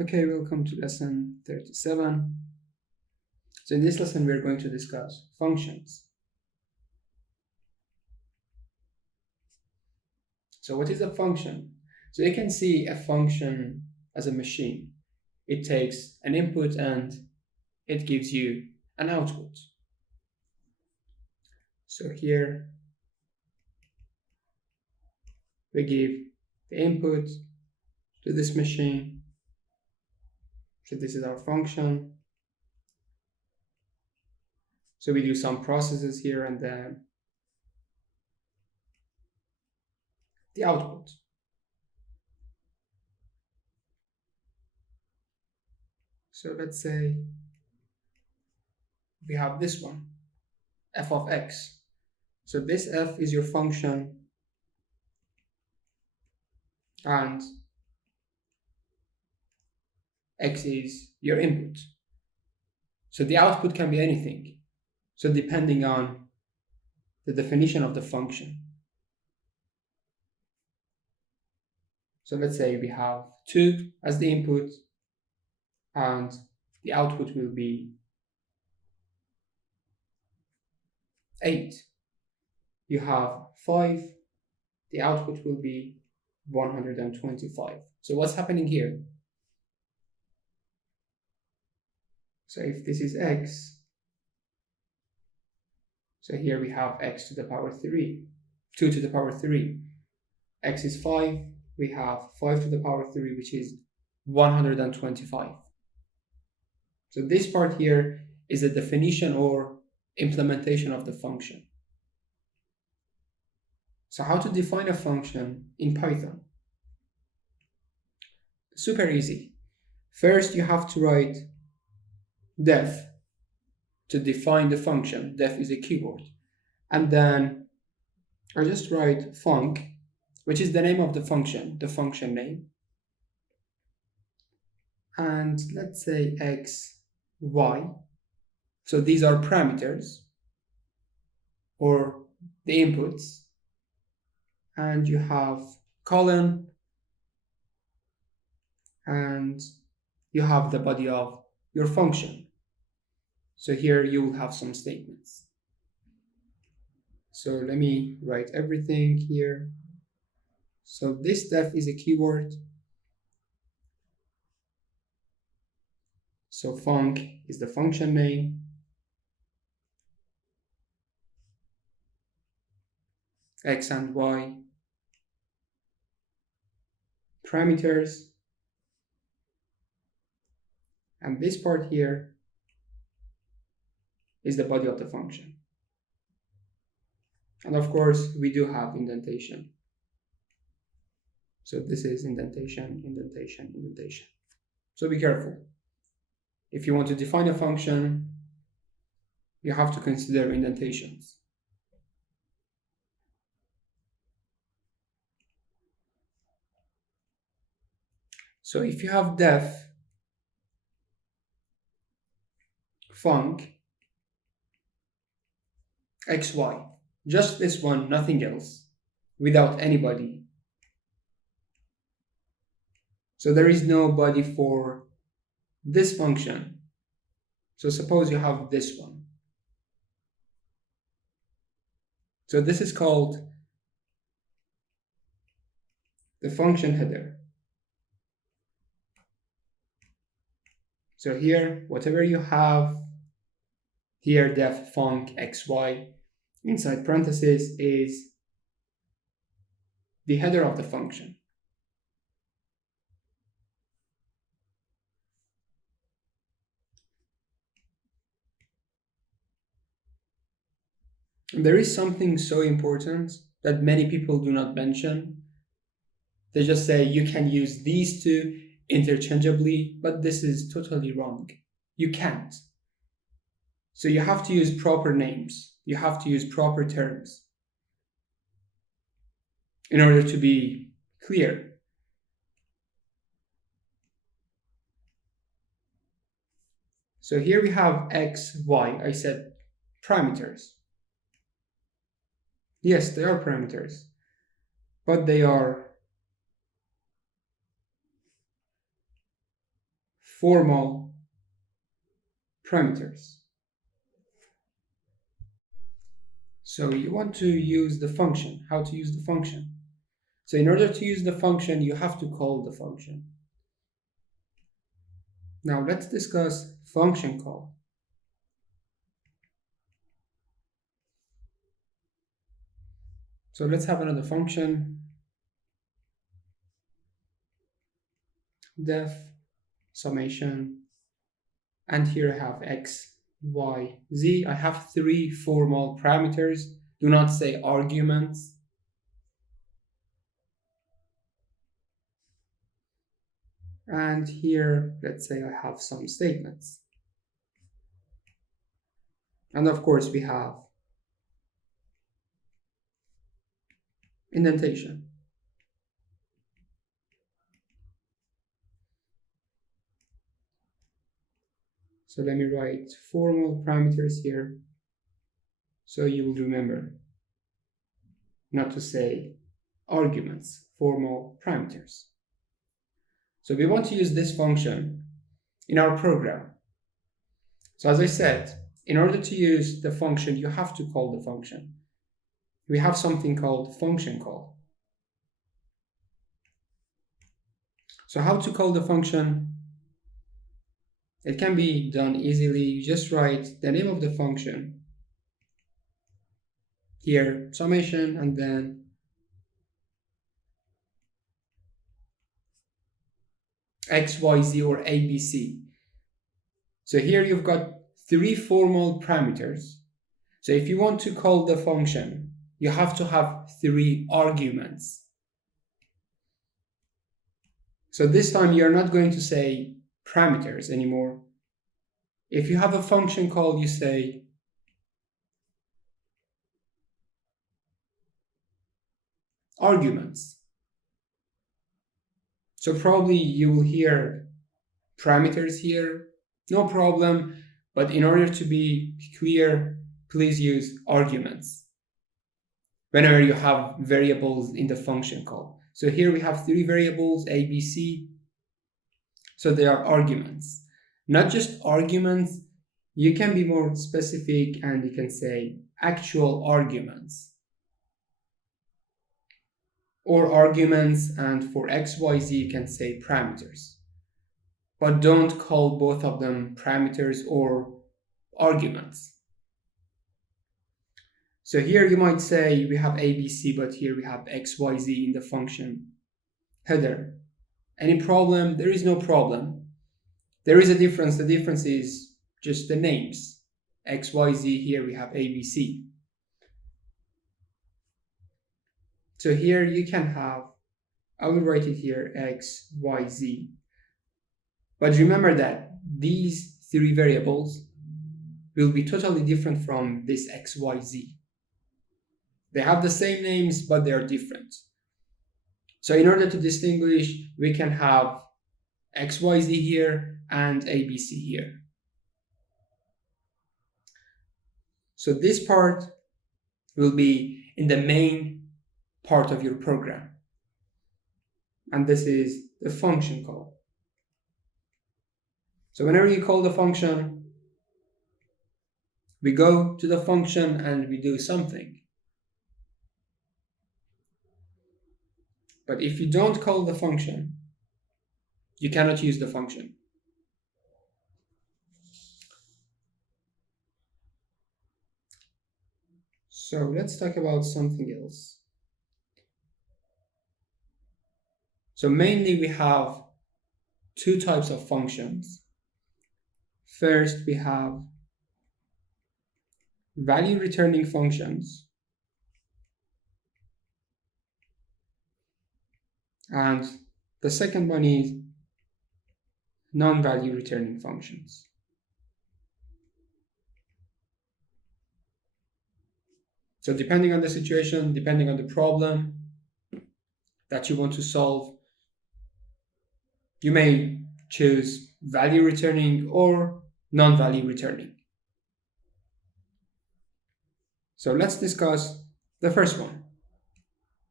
Okay, welcome to lesson 37. So in this lesson, we're going to discuss functions. So what is a function? So you can see a function as a machine. It takes an input and it gives you an output. So here we give the input to this machine. So this is our function. So we do some processes here and then the output. So let's say we have this one, f of x. So this f is your function and x is your input. So the output can be anything. So depending on the definition of the function. So let's say we have 2 as the input and the output will be 8. You have 5, the output will be 125. So what's happening here? So if this is x, so here we have x to the power 3, 2 to the power 3. X is 5, we have 5 to the power 3, which is 125. So this part here is the definition or implementation of the function. So how to define a function in Python? Super easy. First, you have to write def to define the function. Def is a keyword. And then I just write func, which is the name of the function name. And let's say x, y. So these are parameters or the inputs. And you have colon and you have the body of your function. So here you will have some statements. So let me write everything here. So this def is a keyword. So func is the function name. X and y. Parameters. And this part here is the body of the function. And of course, we do have indentation. So this is indentation, indentation, indentation. So be careful. If you want to define a function, you have to consider indentations. So if you have def func xy, just this one, nothing else, without anybody. So there is no body for this function. So suppose you have this one. So this is called the function header. So here, whatever you have here, def func xy, inside parentheses is the header of the function. And there is something so important that many people do not mention. They just say you can use these two interchangeably, but this is totally wrong. You can't. So you have to use proper names. You have to use proper terms in order to be clear. So here we have x, y. I said parameters. Yes, they are parameters, but they are formal parameters. So you want to use the function. How to use the function? So in order to use the function, you have to call the function. Now let's discuss function call. So let's have another function, def summation, and here I have x, y, z. I have 3 formal parameters. Do not say arguments. And here, let's say I have some statements. And of course, we have indentation. So let me write formal parameters here, so you will remember not to say arguments, formal parameters. So we want to use this function in our program. So as I said, in order to use the function, you have to call the function. We have something called function call. So how to call the function? It can be done easily. You just write the name of the function here, summation, and then x, y, z, or abc. So here you've got 3 formal parameters. So if you want to call the function, you have to have 3 arguments. So this time you're not going to say parameters anymore. If you have a function call, you say arguments. So probably you will hear parameters here, no problem, but in order to be clear, please use arguments whenever you have variables in the function call. So here we have 3 variables, a, b, c. So they are arguments. Not just arguments, you can be more specific and you can say actual arguments. Or arguments, and for x, y, z you can say parameters. But don't call both of them parameters or arguments. So here you might say we have ABC, but here we have XYZ in the function header. Any problem? There is no problem. There is a difference. The difference is just the names. XYZ, here we have ABC. So here you can have, I will write it here, XYZ. But remember that these 3 variables will be totally different from this XYZ. They have the same names, but they are different. So in order to distinguish, we can have XYZ here and ABC here. So this part will be in the main part of your program. And this is the function call. So whenever you call the function, we go to the function and we do something. But if you don't call the function, you cannot use the function. So let's talk about something else. So mainly we have 2 types of functions. First, we have value returning functions. And the second one is non-value returning functions. So depending on the situation, depending on the problem that you want to solve, you may choose value returning or non-value returning. So let's discuss the first one.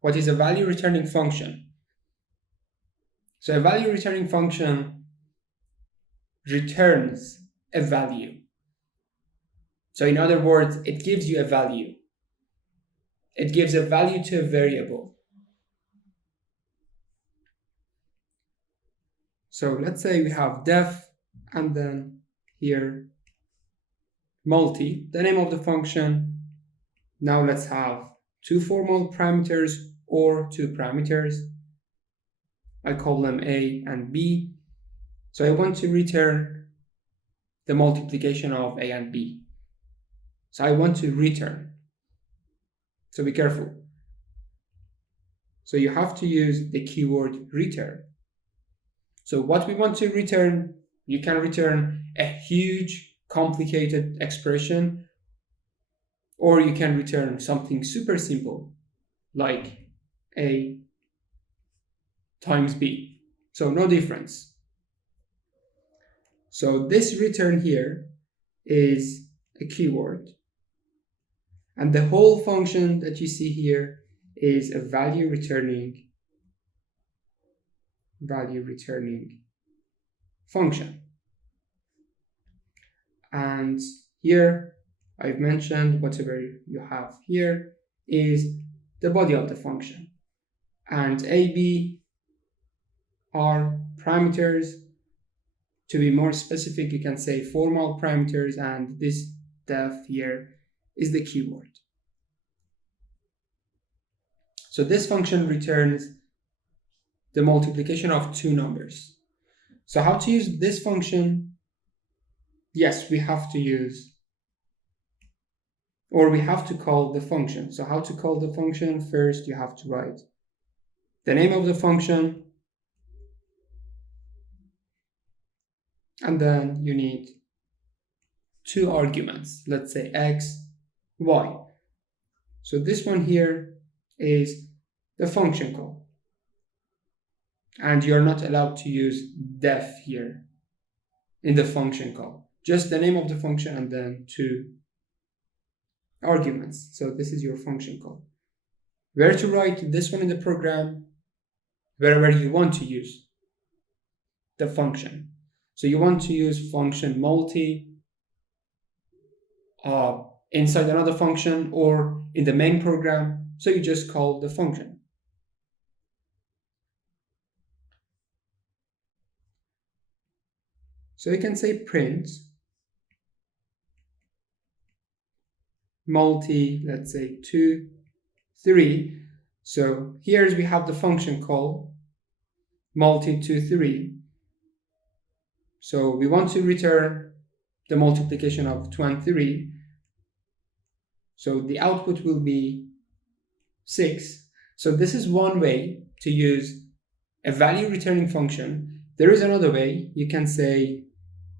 What is a value returning function? So a value returning function returns a value. So in other words, it gives you a value. It gives a value to a variable. So let's say we have def and then here multi, the name of the function. Now let's have two formal parameters or two parameters. I call them A and B. So I want to return the multiplication of A and B. So I want to return. So be careful. So you have to use the keyword return. So what we want to return, you can return a huge, complicated expression, or you can return something super simple, like A times B. So no difference. So this return here is a keyword. And the whole function that you see here is a value returning function. And here I've mentioned whatever you have here is the body of the function. And A, B are parameters. To be more specific, you can say formal parameters, and this def here is the keyword. So this function returns the multiplication of two numbers. So how to use this function? Yes, we have to use, or we have to call the function. So how to call the function? First, you have to write the name of the function, and then you need two arguments. Let's say x, y. So this one here is the function call. And you're not allowed to use def here in the function call. Just the name of the function and then two arguments. So this is your function call. Where to write this one in the program? Wherever you want to use the function. So you want to use function multi inside another function or in the main program. So you just call the function. So you can say print multi, let's say 2, 3. So here we have the function call multi 2, 3. So we want to return the multiplication of 2 and 3. So the output will be 6. So this is one way to use a value returning function. There is another way. You can say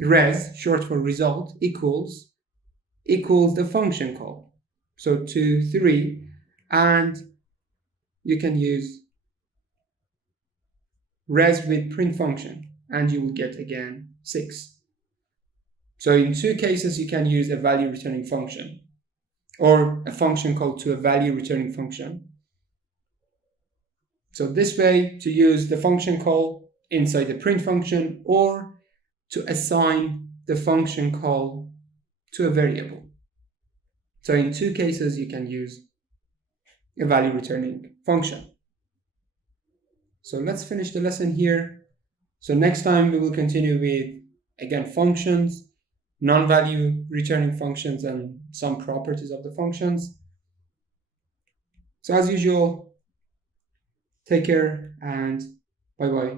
res, short for result, equals the function call. So 2, 3, and you can use res with print function, and you will get again 6. So in two cases, you can use a value returning function or a function call to a value returning function. So this way to use the function call inside the print function or to assign the function call to a variable. So in two cases, you can use a value returning function. So let's finish the lesson here. So next time we will continue with, again, functions, non-value returning functions, and some properties of the functions. So as usual, take care and bye-bye.